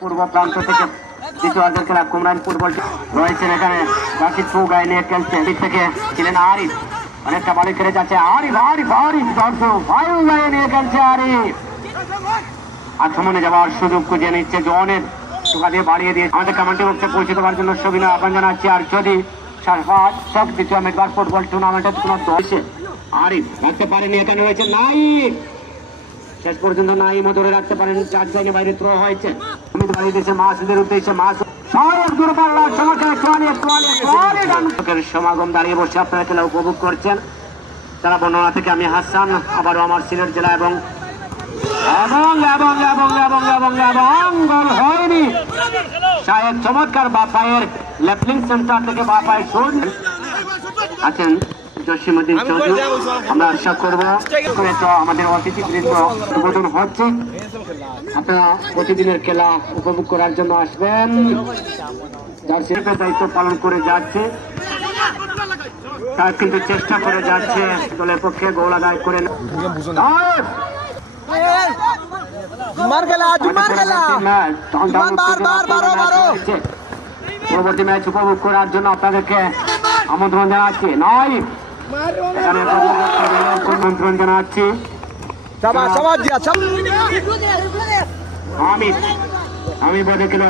পূর্ব প্রান্ত থেকে দ্বিতীয় খেলা কুমরান ফুটবল রয়েছেন এখানে রাশিদ ফু গায়ে নিয়ে খেলছে দিক থেকে ছিলেন আরিফ অনেকটা বাড়ি খেলে যাচ্ছে আরিফ আরিফ আরিফ দর্শক বায়ু গায়ে নিয়ে খেলছে আরিফ আক্রমণে যাওয়ার সুযোগ খুঁজে নিচ্ছে জনের টোকা দিয়ে বাড়িয়ে দিয়ে আমাদের কমেন্টে বক্সে পৌঁছে দেওয়ার জন্য সবিনয় আহ্বান জানাচ্ছি। আর যদি সব দ্বিতীয় মেঘবার ফুটবল টুর্নামেন্টের কোনো দোষে আরিফ রাখতে পারেনি এখানে রয়েছে নাই শেষ পর্যন্ত নাইমও ধরে রাখতে পারেন চার জায়গায় বাইরে থ্রো হয়েছে অমিত বাড়ি দিয়েছে মাসুদের উদ্দেশ্যে মাসুদ সমাগম দাঁড়িয়ে বসে আপনারা খেলা উপভোগ করছেন। তারা বর্ণনা থেকে আমি হাসান আবারও আমার সিলেট জেলা এবং গোল হয়নি শাহেদ চমৎকার বাপায়ের লেফলিং সেন্টার থেকে বাপায় শোন আছেন জসিমউদ্দিন চৌধুরী। আমরা আশা করবো আমাদের অতিথিবৃন্দ উদ্বোধন হচ্ছে, আপনারা প্রতিদিনের খেলা উপভোগ করার জন্য আসবেন। যার শিল্পের দায়িত্ব পালন করে যাচ্ছে তার কিন্তু চেষ্টা করে যাচ্ছে দলের পক্ষে গোল আদায় করে পরবর্তী ম্যাচ উপভোগ করার জন্য আপনাদেরকে আমন্ত্রণ জানাচ্ছি। নয় এখানে আমন্ত্রণ জানাচ্ছি আমি বলে কিলো